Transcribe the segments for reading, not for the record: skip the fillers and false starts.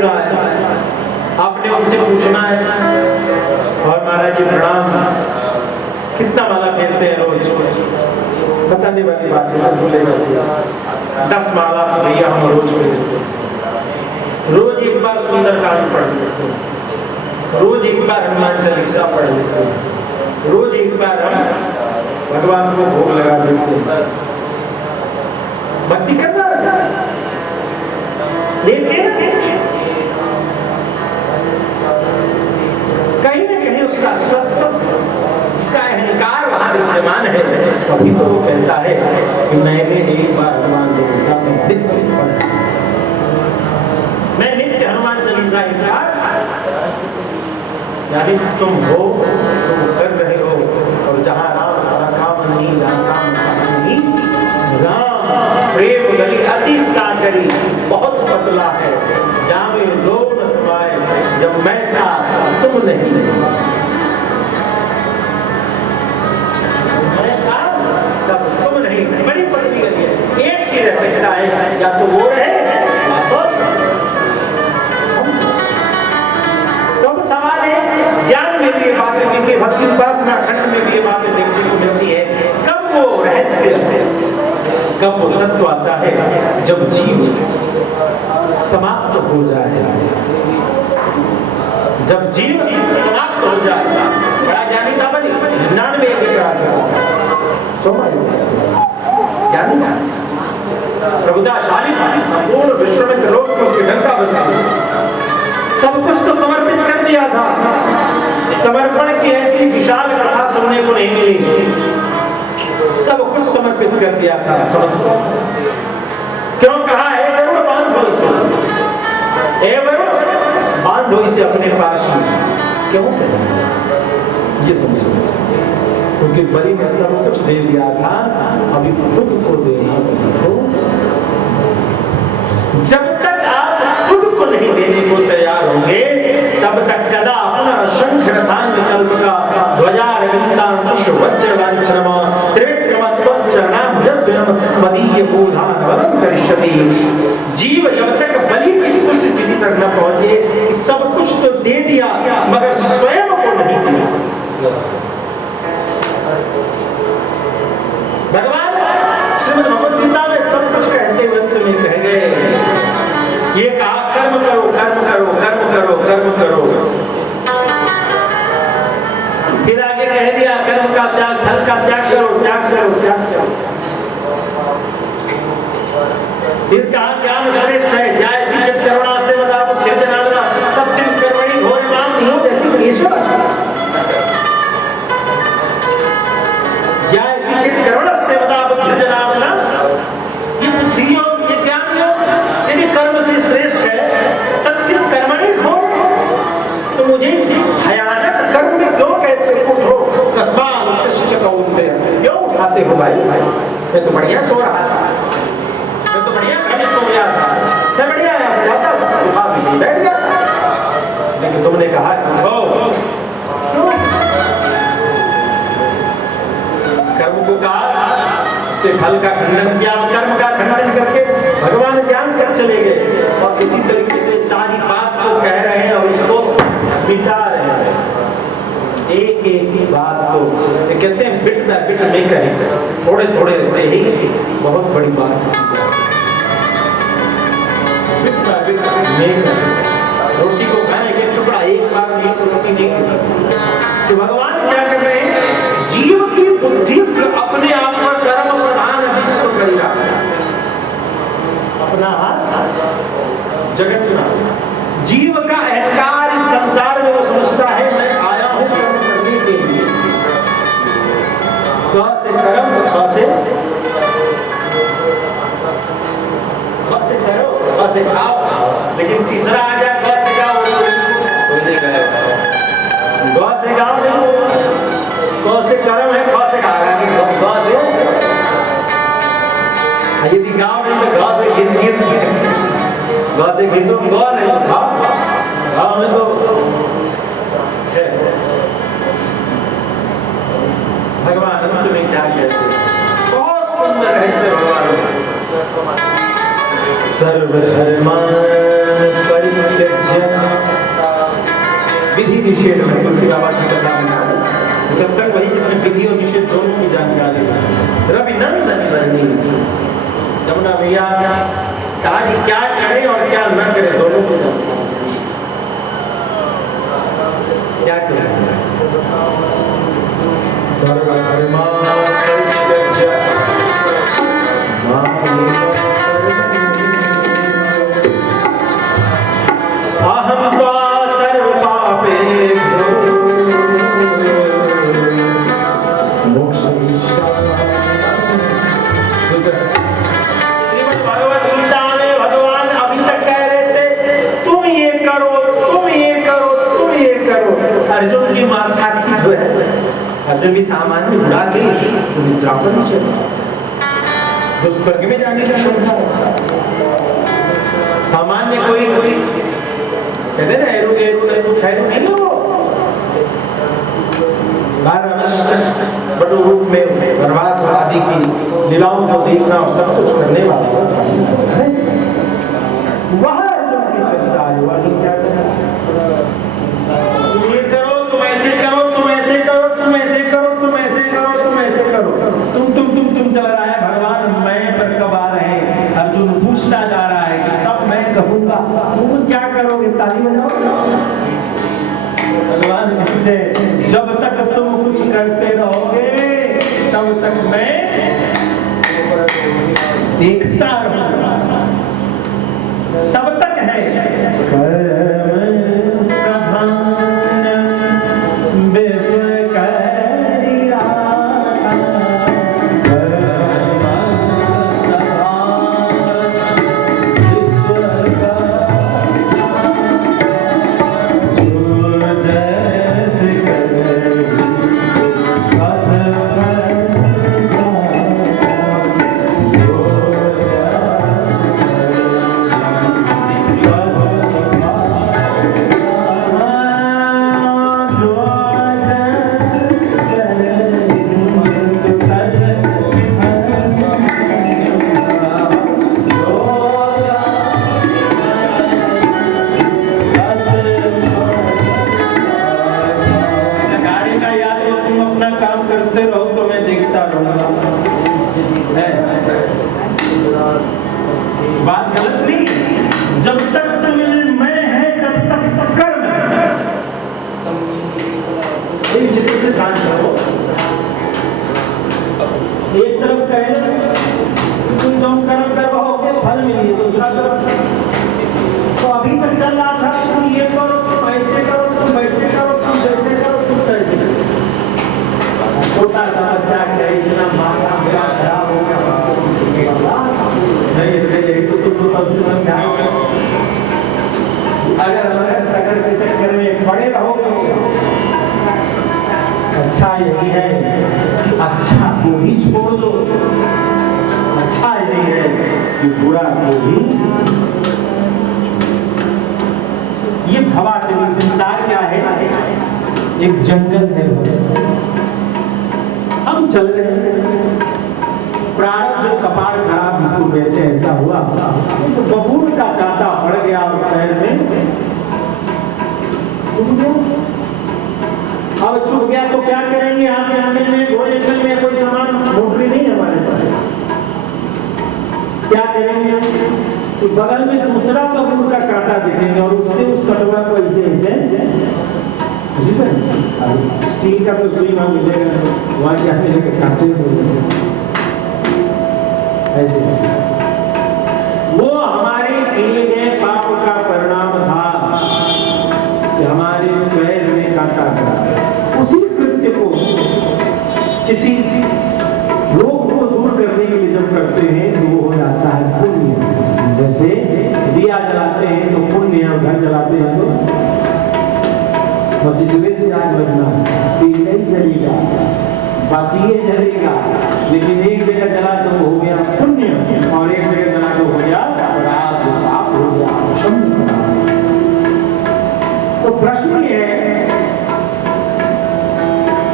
रहा है, आपने उनसे पूछना है। और महाराज जी प्रणाम, कितना माला फेरते हैं रोज? बताने वाली बात है, भूलेगा 10 माला भैया हम रोज फेरते हैं। रोज एक बार सुंदरकांड पढ़ लेते हैं, रोज एक बार हनुमान चालीसा पढ़ लेते हैं, रोज एक बार हम भगवान को भोग लगा देते हैं। भक्ति करना लेकिन कहीं ना कहीं उसका सत्व, उसका अहंकार वहां विद्यमान है। तभी तो वो कहता है कि मैंने एक बार हनुमान चालीसा में नित्य पढ़ा, मैं नित्य हनुमान चालीसा ही पढ़ा। यानी तुम हो, तुम कर रहे हो, और जहां राम काम नहीं, जहां राम नहीं, राम प्रेम गली अति सागरी बहुत पतला है, जामे दो न समाए, जब मैं था तुम नहीं, मैं था तब तुम नहीं। बड़ी पतली गली है, एक ही रह सकता है, या तो वो रहे या तो हम। सवाल है, ज्ञान में भी ये बातें देखिए, भक्ति उपासना खंड में भी ये बातें देखने को मिलती है। कब वो रहस्य, कब वो तत्व आता है, जब जीव समाप्त हो जाए, जब जीव समाप्त हो जाए। बड़ा ज्ञानी था बनी 99 के करा चुका, ज्ञानी था, प्रभुताशाली था, संपूर्ण विश्व में लोग को उसके डंका बजा, सब कुछ तो समर्पित कर दिया था। समर्पण की ऐसी विशाल कथा सुनने को नहीं मिली, सब कुछ समर्पित कर दिया था। समस्या क्यों कहा है, वरुण बांधो इसे, ए वरुण बांधो इसे अपने पास ही, क्यों ये समझो, क्योंकि बलि ने सब कुछ दे दिया था, अभी खुद को देना तो। जब तक आप खुद को नहीं देने को तैयार होंगे, तब तक कदा अपना शंख रथांग कल्प का ध्वजारविंदांकुश वज्र लांछनम मदीय बोधान वलम करिष्यति। जीव जब तक बलि की उस स्थिति तक न पहुंचे कि सब कुछ तो दे दिया मगर स्वयं को नहीं दिया। भगवान श्रीमद् भगवद गीता में सब कुछ कहते हुए अंत में कह गए, ये कहा कर्म करो कर्म करो कर्म करो कर्म करो, फिर आगे कह दिया कर्म का त्याग, फल का त्याग करो, त्याग करो, त्याग करो। फिर कहा ज्ञान श्रेष्ठ है, जाय शिक्षित करुणास्ते मदाप कीर्तनादना तब तुम कर्मणि घोर नाम नहीं हो जैसी ईश्वर। जाय शिक्षित करुणास्ते मदाप कीर्तनादना, ये बुद्धि योग, ये ज्ञान योग यदि कर्म से श्रेष्ठ है, तब तुम कर्मणि घोर, तो मुझे इस भयानक कर्म में क्यों कहते हो? कस्मात् उत्तिष्ठ कौन्तेय, क्यों उठाते हो भाई? मैं तो बढ़िया सो रहा था, मैं तो बढ़िया भ्रमित हो गया था, मैं बढ़िया यहाँ से जाता उठा भी बैठ जाता, लेकिन तुमने कहा उठो, क्यों? कर्म को कहा, उसके फल का खंडन किया, कर्म का खंडन करके भगवान ज्ञान कर चले गए, और इसी तरीके से सारी बात को कह रहे हैं और उसको मिटा रहे हैं, एक एक ही बात को। कहते हैं बिट बाय बिट में करें, थोड़े थोड़े से ही बहुत बड़ी बात बिट बाय बिट में करें। रोटी को खाएं एक टुकड़ा, एक बार में एक रोटी नहीं खाती। तो भगवान क्या कर रहे हैं, जीव की बुद्धि अपने आप पर कर्म प्रधान विश्व करेगा, अपना हाथ जगत ना। जीव का अहंकार इस संसार में वो समझता है मैं आया हूं कर्म करने के लिए, क से कर्म, ख से करो, ख से खाओ, लेकिन तीसरा आ गया ग से गाओ, ग से गाओ नहीं, क से कर्म है, ख से खाएगा, ग से यदि गाओ नहीं तो ग से घिस घिस, ग से घिसो, ग नहीं खाओ, गाँव में तो भगवान अंत में क्या कहते हैं, बहुत सुंदर रहस्य भगवान। सर्वधर्मान परित्यज्य निषेध है, तुलसी बाबा की कथा में सत्संग वही जिसमें विधि और निषेध दोनों की जानकारी है। रवि नंदन बरनी जमुना भैया कहा कि क्या करे और क्या न करे दोनों को क्या करे। सर्वधर्मा अर्जुन की माता की जो है, अर्जुन की सामान्य बुरा की तो निद्रापन जो स्वर्ग में जाने का क्षमता है। सामान्य कोई कहते ना एरू एरू नहीं तो खैरू नहीं हो। बड़े रूप में वनवास आदि की लीलाओं को देखना और सब कुछ करने वाला वह अर्जुन की चर्चा है। अर्जुन क्या करना, ये करो तुम ऐसे करो, तुम ऐसे करो, तुम ऐसे करो, तुम ऐसे करो, तुम ऐसे करो, तुम चल रहा है। भगवान मैं पर कब आ रहे हैं? अर्जुन पूछता जा रहा है कि सब मैं कहूंगा, तुम क्या करोगे? ताली बजाओ। भगवान कहते जब तक तुम कुछ करते रहोगे तब तक मैं देखता रहूंगा, तब तक है। बात गलत नहीं, जब तक तुम्हें मैं है तब तक कर्म है। चित्र से ध्यान करो, एक तरफ कहे तुम जो कर्म करवाओगे फल मिलिए, दूसरा तरफ तो अभी तक चल रहा था तुम ये करो, तुम ऐसे करो, तुम वैसे करो, तुम जैसे करो, तुम तैसे करो। छोटा सा बच्चा कहे इतना माथा मेरा खराब हो गया, नहीं तो तुमको सबसे समझाओ। अगर के चक्कर में पड़े रहोगे, अच्छा यही है कि अच्छा को ही छोड़ दो, अच्छा यही है कि बुरा को ही। ये हवा चली, संसार क्या है? एक जंगल है, हम चल रहे हैं, प्रारब्ध कपार खराब बिल्कुल कहते हैं, ऐसा हुआ तो बबूल का कांटा पड़ गया और पैर में चुभ गया। अब चुभ गया तो क्या करेंगे? आपके आंगन में, घोड़े में कोई सामान मोटरी नहीं है हमारे पास, क्या करेंगे? तो बगल में दूसरा बबूल का कांटा दिखेंगे और उससे उस कटोरा को ऐसे उसी से स्टील का तो सुई वहां मिलेगा, वहां क्या मिलेगा? कांटे ऐसे वो हमारे किए गए पाप का परिणाम था कि हमारे पैर में कांटा गया। उसी कृत्य को किसी रोग को दूर करने के लिए जब करते हैं तो वो हो जाता है पुण्य। जैसे दिया जलाते हैं तो पुण्य, और घर जलाते हैं तो जिसमें से आग लगना, तेल नहीं जलेगा, बाकी ये जलेगा, लेकिन एक जगह जला तो हो गया पुण्य और एक जगह जला तो हो गया पाप, हो गया क्षम। तो प्रश्न ये है,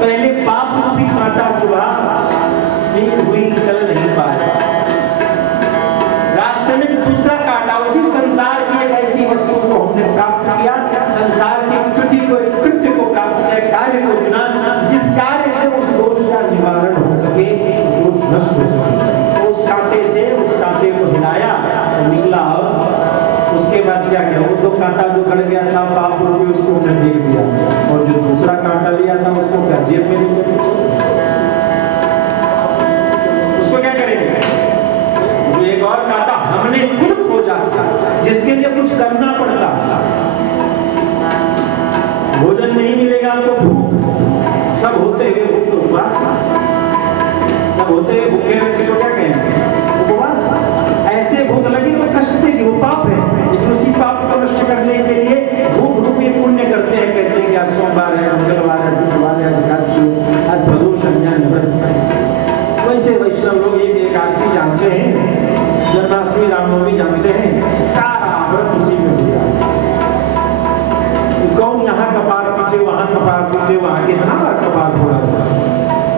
पहले पाप रूपी कांटा चुभा, देर हुई, चल नहीं पाया, रास्ते में दूसरा कांटा, उसी संसार की एक ऐसी वस्तु को हमने प्राप्त किया, संसार की कृति को, कृत्य को कांटा जो गड़ गया था पाप रूपी उसको हमने फेंक दिया, और जो दूसरा कांटा लिया था उसको क्या जेब में ले गए, उसको क्या करेंगे? जो एक और कांटा हमने खुद खोजा था, जिसके लिए कुछ करना पड़ता, भोजन नहीं मिलेगा तो भूख, सब होते हुए भूख तो उपवास, सब होते हुए भूखे व्यक्ति को क्या कहेंगे? उपवास। ऐसे भूख लगी तो कष्ट देगी, वो पाप है, लेकिन उसी पाप को नष्ट करने के लिए भूख रूपी पुण्य करते हैं। कहते हैं कि आज सोमवार है, मंगलवार है, बुधवार है, एकादशी, आज प्रदोष है। वैसे वैष्णव लोग एक एकादशी जानते हैं, जन्माष्टमी रामनवमी जानते हैं, सारा व्रत उसी में हो जाता है। कौन यहाँ कपार पीछे, वहां कपार पीछे, वहां के हमारा कपार फोड़ा।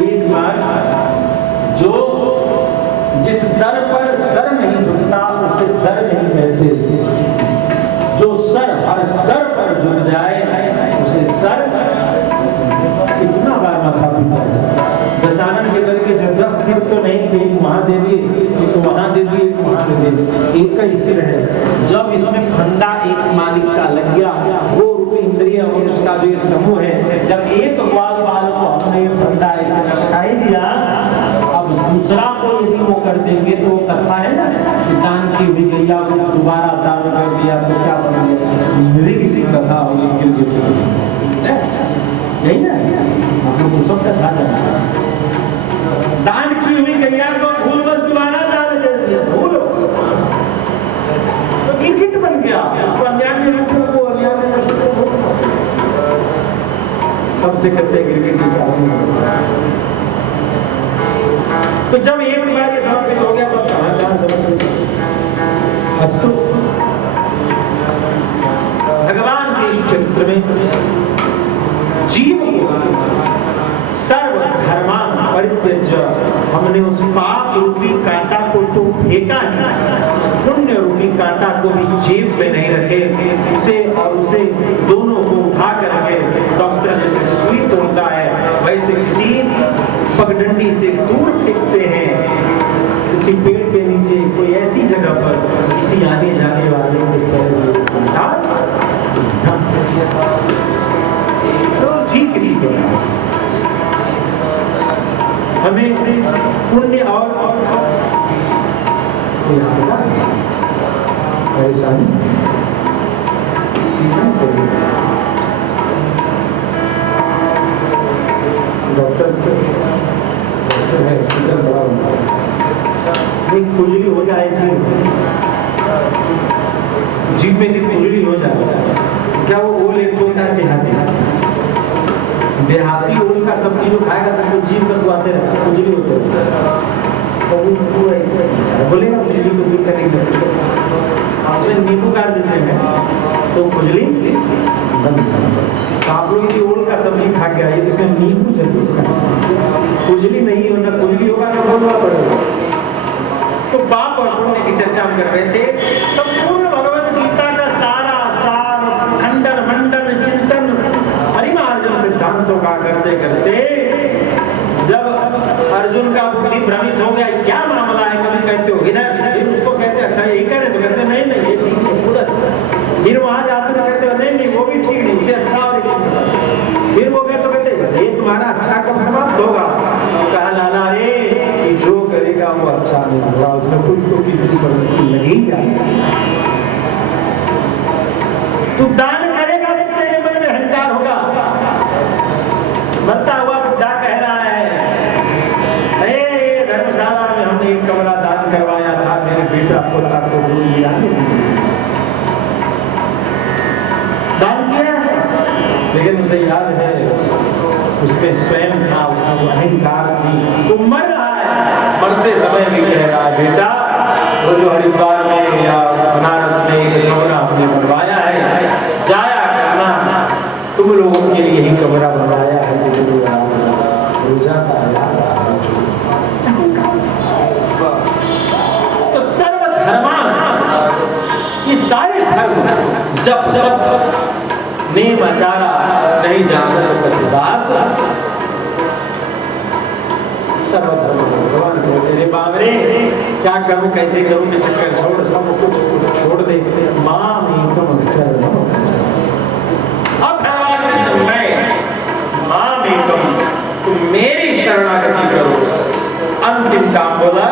एक बार जो जिस दर पर सर नहीं झुकता उसे दर नहीं कहते, जो सर हर दर पर झुक जाए उसे सर। कितना बार माथा पीटा है दशानन के दर के 10 सिर तो नहीं, एक वहां दे दिए, एक वहां दे दिए, एक वहां दे दिए, एक का ही सिर है। जब इसमें फंदा एक मालिक का लग गया, वो रूपी इंद्रिय और उसका जो समूह है, जब एक बाल को हमने फंदा ऐसे लटका ही दिया, अब दूसरा को यदि वो कर देंगे तो वो कथा है ना, दान की हुई गैया को दोबारा दान कर दिया तो क्या बन गया? मृग की कथा होगी, यही ना हम लोग सब कथा जाना। दान की हुई गैया को भूलवश दोबारा दान कर दिया, भूल तो गिरगिट बन गया, उसको अज्ञान के रूप में, वो अज्ञान में सबसे करते गिरगिट की शादी। तो जब एक बार ये समाप्त हो गया तो कहां समझ अस्तु भगवान के इस चित्र में जीव सर्व धर्मान परित्यज्य, हमने उस पाप रूपी कांटा को तो फेंका नहीं, उस पुण्य रूपी कांटा को भी जेब में नहीं रखे, उसे और उसे दोनों को उठा करके डॉक्टर जैसे सुई तोड़ता है वैसे किसी पगडंडी से दूर फेंकते हैं, किसी पेड़ के नीचे कोई ऐसी जगह पर किसी आने जाने वाले के पैर तो ठीक इसी प्रकार हमें पुण्य और परेशानी डॉक्टर है, हॉस्पिटल बड़ा होता है, एक खुजली हो जाए जीभ में खुजली हो जाए, क्या वो ओल एक होता है? देहाती ओल का सब्जी जो खाएगा तो जीभ कटवाते रहते, खुजली होते बोलेगा खुजली को दूर करेंगे, उसमें नींबू काट देते हैं तो खुजली बंद। आप लोग यदि ओल का सब्जी खा के आइए उसमें नींबू जरूर खाएं, खुजली नहीं होना, खुजली होगा तो बोलना पड़ेगा। तो पाप और पुण्य की चर्चा हम कर रहे थे। संपूर्ण भगवत गीता का सारा सार खंडन मंडन चिंतन परिमार्जन सिद्धांतों का करते करते जब अर्जुन का बुद्धि भ्रमित हो गया, क्या मामला है, कभी कहते हो इधर, फिर उसको कहते अच्छा यही करे तो कहते नहीं नहीं ये ठीक है पूरा, फिर वहां जाते तो कहते नहीं नहीं वो भी ठीक नहीं, इससे अच्छा और फिर वो कहते कहते ये तुम्हारा अच्छा कब समाप्त होगा? तो कहा लाला रे कि जो करेगा वो अच्छा नहीं होगा, उसमें कुछ तो की लगी जाए। तू दान करेगा तो तेरे मन में अहंकार होगा। मरता हुआ बुढ़ा कह रहा है अरे धर्मशाला में हमने एक कमरा दान करवाया था, मेरे बेटा पोता को भूल गया, दान किया है, लेकिन उसे याद है उसमें स्वयं था, उसमें वो अहंकार थी, वो मर रहा है, मरते समय भी कह रहा है बेटा वो जो हरिद्वार में या बनारस में एक कमरा हमने बनवाया है जाया करना, तुम लोगों के लिए यही कमरा बनवाया है, तो सर्वधर्मान ये सारे धर्म जब जब नेम आचारा नहीं जानता दास सर्वधर्म भगवान कहते रे बाबरे क्या करूं कैसे करूं के चक्कर छोड़, सब कुछ छोड़ दे, माम एकम शरणम शरणागति करो। अंतिम काम बोला,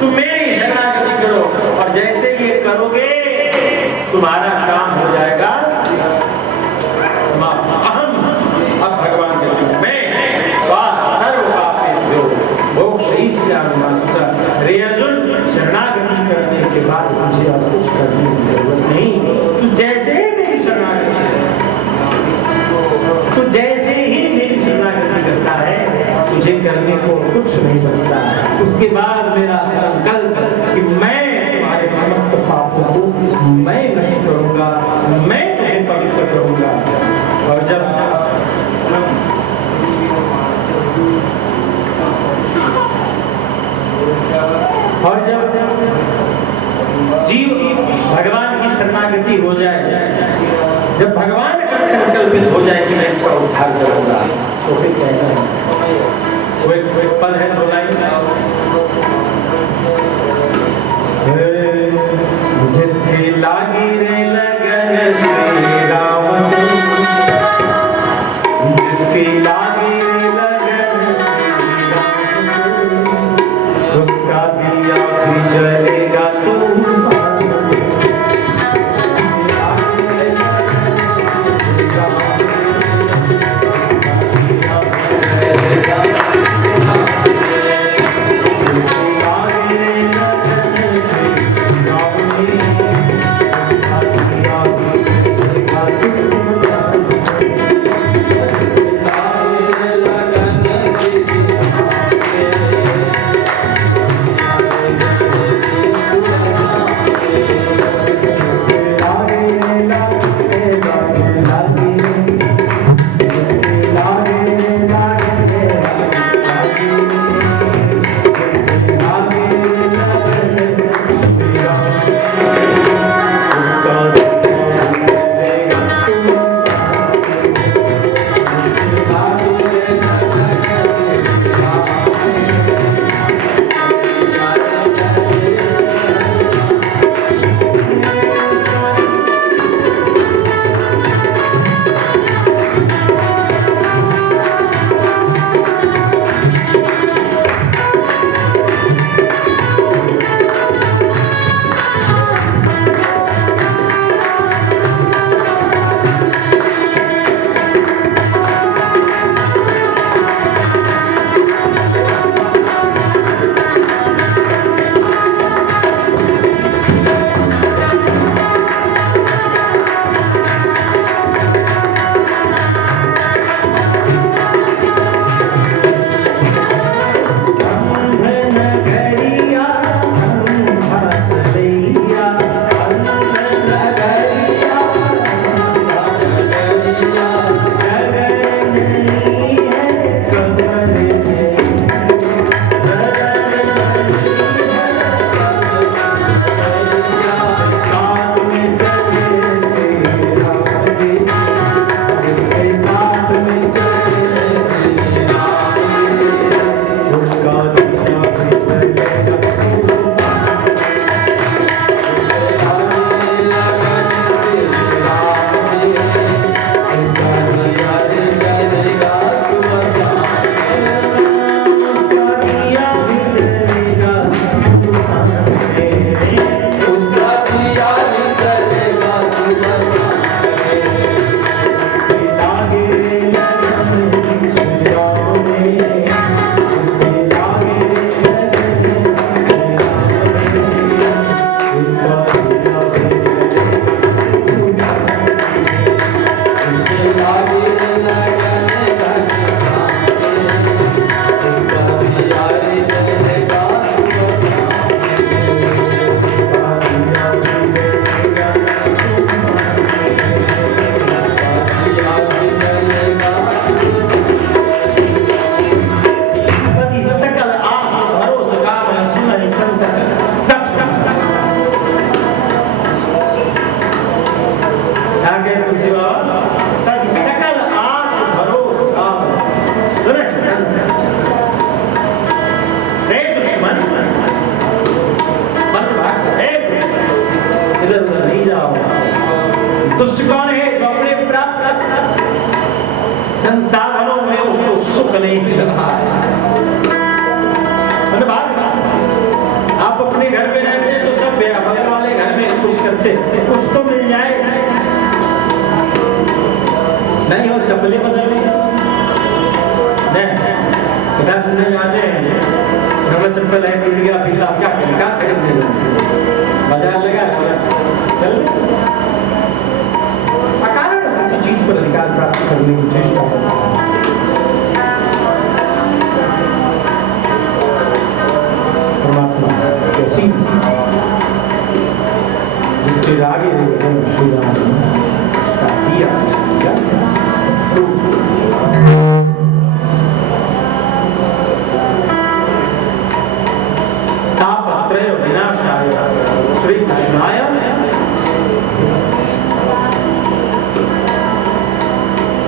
तुम मेरी शरणागति करो, और जैसे ये करोगे तुम्हारा काम हो जाएगा समाप्त। अहम, अब भगवान कहते हैं मैं सर्व पापेभ्यो मोक्षयिष्यामि। रे अर्जुन, शरणागति करने के बाद मुझे और कुछ करने की जरूरत नहीं। तू जैसे ही मेरी शरणागति तू जैसे ही मेरी शरणागति करता है, तुझे करने को कुछ नहीं बचता। उसके बाद मेरा संकल्प कि मैं तुम्हारे समस्त पापों को मैं नष्ट करूंगा, मैं तुम्हें पवित्र करूंगा। और जब जीव भगवान की शरणागति हो जाए, जब भगवान का संकल्पित हो जाए कि मैं इसका उद्धार करूंगा, तो फिर कहना है वो एक पद है, दो लाइन, जिसके लागी रे लगन श्री राम से, जिसकी लागी रे लगन श्री राम से, उसका दिया भी जलेगा तू। सुख नहीं मिल रहा है। मैंने बात आप अपने घर में रहते हैं तो सब बगल वाले घर में कुछ करते, कुछ तो मिल जाए, नहीं हो चप्पलें बदलनी पिता सुनने जाते हैं, चप्पल है टूट गया, फिर आप क्या करें, क्या खरीदने बाजार लगा चल अकारण किसी चीज पर अधिकार प्राप्त करने की चेष्टा करता है। परमात्मा कैसी जिसके आगे श्री राम उसका दिया तापत्रय विनाशाय श्री कृष्णाय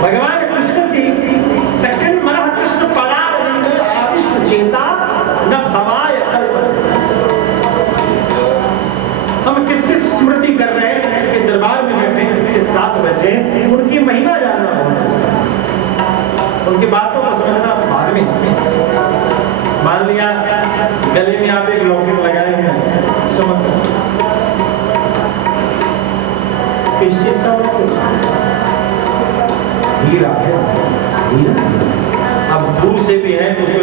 भगवान कृष्ण की सेकंड मन कृष्ण परारविंद आदिष्ट चेता न भवाय हम किसकी स्मृति कर रहे हैं, किसके दरबार में बैठे, किसके साथ बैठे, उनकी महिमा जानना होगा, उनकी बातों को समझना धार्मिक। मान लिया गले में आप एक लॉकेट लगाए हैं, समझ किस चीज का हीरा है, हीरा अब दूर से भी है तो उसको